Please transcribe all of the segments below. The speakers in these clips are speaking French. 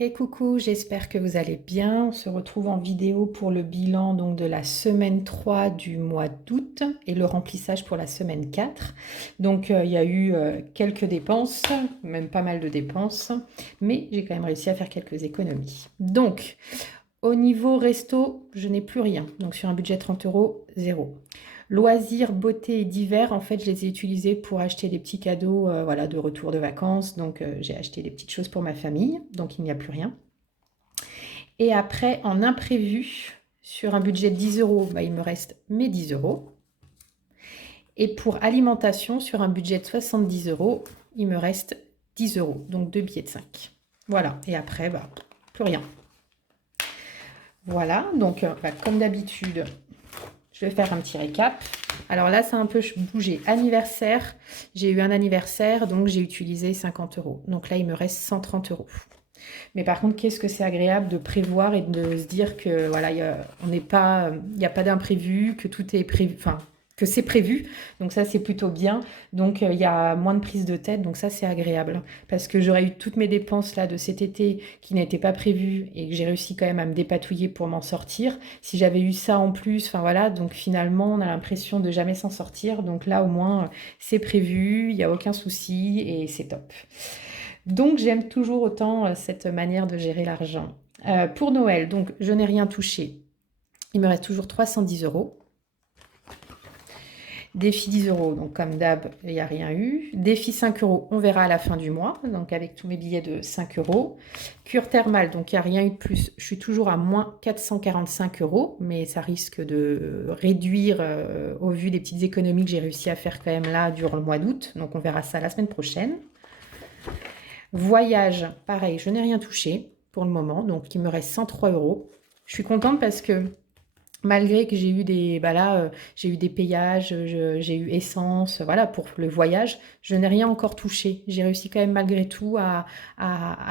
Et coucou, j'espère que vous allez bien. On se retrouve en vidéo pour le bilan donc, de la semaine 3 du mois d'août et le remplissage pour la semaine 4. Donc il y a eu quelques dépenses, même pas mal de dépenses, mais j'ai quand même réussi à faire quelques économies. Donc au niveau resto, je n'ai plus rien. Donc sur un budget 30 euros, zéro. Loisirs, beauté et divers, en fait, je les ai utilisés pour acheter des petits cadeaux voilà, de retour de vacances. Donc, j'ai acheté des petites choses pour ma famille. Donc, il n'y a plus rien. Et après, en imprévu, sur un budget de 10 euros, bah, il me reste mes 10 euros. Et pour alimentation, sur un budget de 70 euros, il me reste 10 euros. Donc, deux billets de 5. Voilà. Et après, bah, plus rien. Voilà. Donc, bah, comme d'habitude, je vais faire un petit récap. Alors là, ça a un peu bougé. Anniversaire, j'ai eu un anniversaire, donc j'ai utilisé 50 euros. Donc là, il me reste 130 euros. Mais par contre, qu'est-ce que c'est agréable de prévoir et de se dire que voilà, il n'y a pas d'imprévu, que tout est prévu, enfin, que c'est prévu. Donc ça, c'est plutôt bien. Donc il y a moins de prise de tête. Donc ça, c'est agréable. Parce que j'aurais eu toutes mes dépenses là de cet été qui n'étaient pas prévues et que j'ai réussi quand même à me dépatouiller pour m'en sortir. Si j'avais eu ça en plus, enfin voilà, donc finalement, on a l'impression de jamais s'en sortir. Donc là, au moins, c'est prévu, il n'y a aucun souci et c'est top. Donc j'aime toujours autant cette manière de gérer l'argent. Pour Noël, donc je n'ai rien touché. Il me reste toujours 310 euros. Défi 10 euros, donc comme d'hab, il n'y a rien eu. Défi 5 euros, on verra à la fin du mois, donc avec tous mes billets de 5 euros. Cure thermale, donc il n'y a rien eu de plus. Je suis toujours à moins 445 euros, mais ça risque de réduire au vu des petites économies que j'ai réussi à faire quand même là durant le mois d'août. Donc on verra ça la semaine prochaine. Voyage, pareil, je n'ai rien touché pour le moment, donc il me reste 103 euros. Je suis contente parce que malgré que j'ai eu des, bah là, j'ai eu des payages, j'ai eu essence, voilà, pour le voyage, je n'ai rien encore touché. J'ai réussi quand même malgré tout à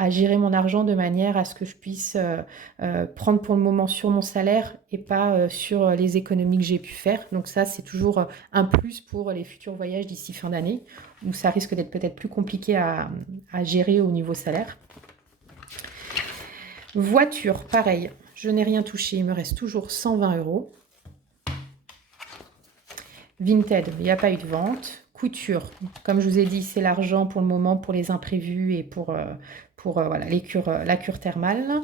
gérer mon argent de manière à ce que je puisse prendre pour le moment sur mon salaire et pas sur les économies que j'ai pu faire. Donc ça, c'est toujours un plus pour les futurs voyages d'ici fin d'année, où ça risque d'être peut-être plus compliqué à gérer au niveau salaire. Voiture, pareil, je n'ai rien touché, il me reste toujours 120 euros. Vinted, il n'y a pas eu de vente. Couture, comme je vous ai dit, c'est l'argent pour le moment pour les imprévus et pour voilà, la cure thermale.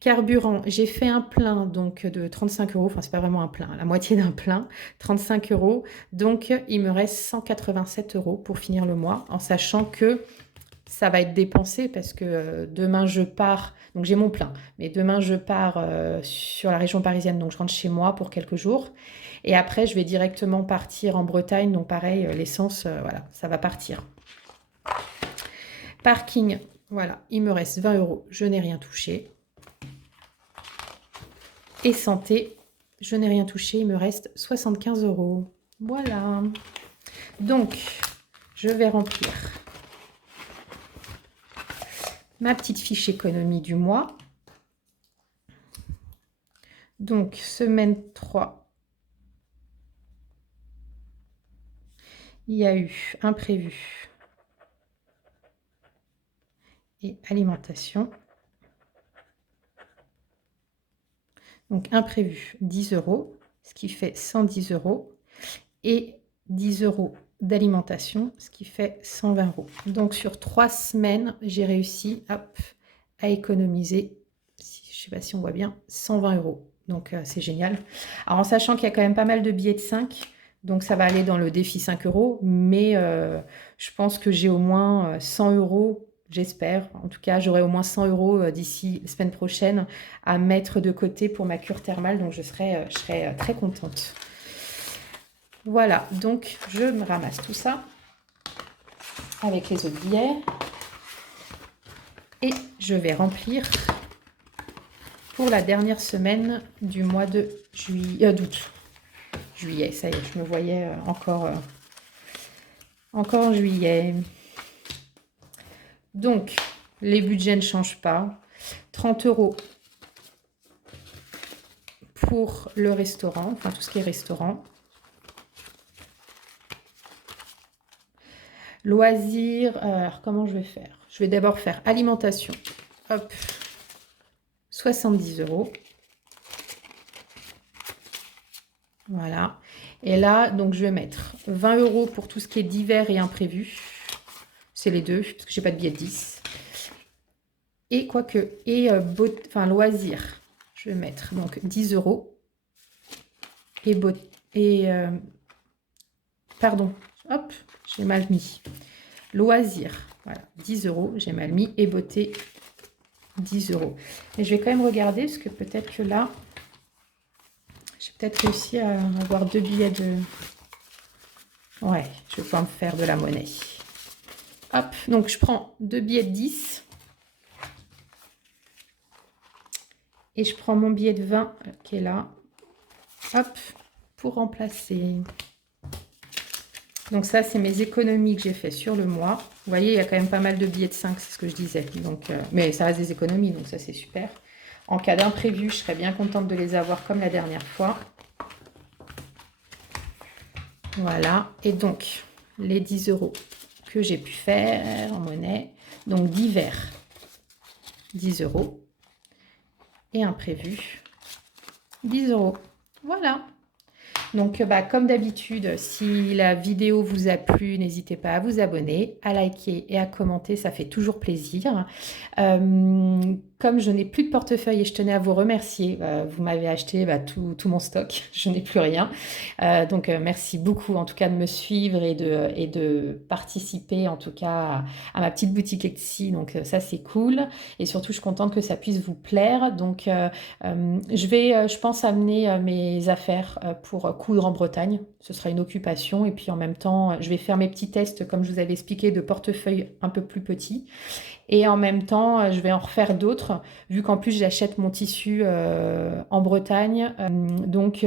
Carburant, j'ai fait un plein donc de 35 euros, enfin c'est pas vraiment un plein, la moitié d'un plein, 35 euros. Donc il me reste 187 euros pour finir le mois, en sachant que ça va être dépensé parce que demain je pars, donc j'ai mon plein, mais demain je pars sur la région parisienne, donc je rentre chez moi pour quelques jours. Et après, je vais directement partir en Bretagne, donc pareil, l'essence, voilà, ça va partir. Parking, voilà, il me reste 20 euros, je n'ai rien touché. Et santé, je n'ai rien touché, il me reste 75 euros. Voilà. Donc, je vais remplir ma petite fiche économie du mois. Donc, semaine 3, il y a eu imprévu et alimentation. Donc, imprévu, 10 euros, ce qui fait 110 euros. Et 10 euros d'alimentation, ce qui fait 120 euros. Donc, sur 3 semaines, j'ai réussi à économiser, je ne sais pas si on voit bien, 120 euros. Donc, c'est génial. Alors, en sachant qu'il y a quand même pas mal de billets de 5, donc ça va aller dans le défi 5 euros, mais je pense que j'ai au moins 100 euros, j'espère. En tout cas, j'aurai au moins 100 euros d'ici la semaine prochaine à mettre de côté pour ma cure thermale, donc je serai très contente. Voilà, donc je me ramasse tout ça avec les autres billets et je vais remplir pour la dernière semaine du mois de d'août. Juillet, ça y est, je me voyais encore en juillet. Donc, les budgets ne changent pas. 30 euros pour le restaurant, enfin tout ce qui est restaurant. Loisirs, alors comment je vais faire? Je vais d'abord faire alimentation. hop, 70 €. Voilà. Et là, donc, je vais mettre 20 € pour tout ce qui est divers et imprévu. C'est les deux, parce que j'ai pas de billet de 10. Et quoique, et enfin, loisirs, je vais mettre donc 10 €. Et pardon, hop, j'ai mal mis. Loisirs, voilà, 10 €, j'ai mal mis. Et beauté, 10 €. Et je vais quand même regarder, parce que peut-être que là, j'ai peut-être réussi à avoir 2 billets de... Ouais, je vais pouvoir me faire de la monnaie. Hop, donc je prends 2 billets de 10. Et je prends mon billet de 20 qui est là. Hop, pour remplacer. Donc ça, c'est mes économies que j'ai fait sur le mois. Vous voyez, il y a quand même pas mal de billets de 5, c'est ce que je disais. Donc, mais ça reste des économies, donc ça, c'est super. En cas d'imprévu, je serais bien contente de les avoir comme la dernière fois. Voilà. Et donc, les 10 € que j'ai pu faire en monnaie. Donc, divers, 10 €. Et imprévu, 10 €. Voilà. Donc, comme d'habitude, si la vidéo vous a plu, n'hésitez pas à vous abonner, à liker et à commenter, ça fait toujours plaisir. Comme je n'ai plus de portefeuille et je tenais à vous remercier, vous m'avez acheté tout mon stock, je n'ai plus rien. Donc, merci beaucoup en tout cas de me suivre et de participer en tout cas à ma petite boutique Etsy. Donc, ça c'est cool. Et surtout, je suis contente que ça puisse vous plaire. Donc, je pense, amener mes affaires pour coudre en Bretagne. Ce sera une occupation. Et puis en même temps, je vais faire mes petits tests, comme je vous avais expliqué, de portefeuille un peu plus petits. Et en même temps, je vais en refaire d'autres, vu qu'en plus, j'achète mon tissu en Bretagne. Donc,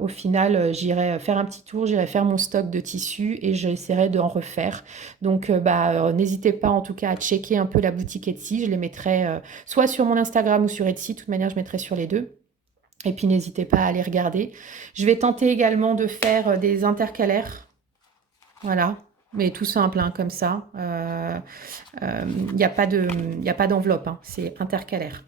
au final, j'irai faire un petit tour, j'irai faire mon stock de tissus et j'essaierai d'en refaire. Donc, n'hésitez pas en tout cas à checker un peu la boutique Etsy. Je les mettrai soit sur mon Instagram ou sur Etsy. De toute manière, je mettrai sur les deux. Et puis, n'hésitez pas à aller regarder. Je vais tenter également de faire des intercalaires. Voilà. Mais tout simple, hein, comme ça. Il n'y a pas d'enveloppe, hein, c'est intercalaire.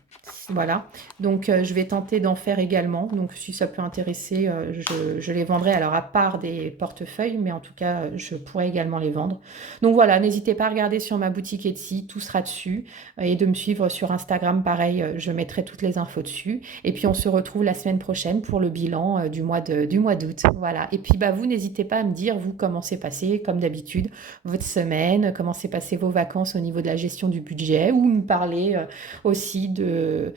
Voilà, donc je vais tenter d'en faire également. Donc si ça peut intéresser, je les vendrai. Alors à part des portefeuilles, mais en tout cas, je pourrais également les vendre. Donc voilà, n'hésitez pas à regarder sur ma boutique Etsy, tout sera dessus. Et de me suivre sur Instagram, pareil, je mettrai toutes les infos dessus. Et puis on se retrouve la semaine prochaine pour le bilan du mois d'août. Voilà, et puis vous n'hésitez pas à me dire, vous, comment c'est passé, comme d'habitude, votre semaine, comment s'est passé vos vacances au niveau de la gestion du budget, ou me parler aussi de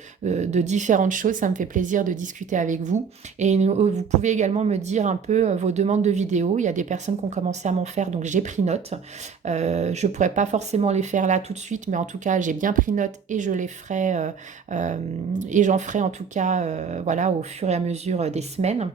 différentes choses. Ça me fait plaisir de discuter avec vous. Et vous pouvez également me dire un peu vos demandes de vidéos. Il y a des personnes qui ont commencé à m'en faire, donc j'ai pris note. Je ne pourrais pas forcément les faire là tout de suite, mais en tout cas, j'ai bien pris note et je les ferai, et j'en ferai en tout cas voilà, au fur et à mesure des semaines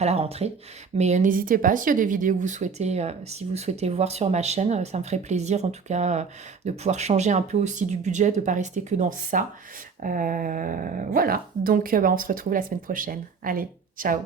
à la rentrée. Mais n'hésitez pas, s'il y a des vidéos que vous souhaitez, si vous souhaitez voir sur ma chaîne, ça me ferait plaisir en tout cas de pouvoir changer un peu aussi du budget, de ne pas rester que dans ça. Voilà, donc on se retrouve la semaine prochaine. Allez, ciao!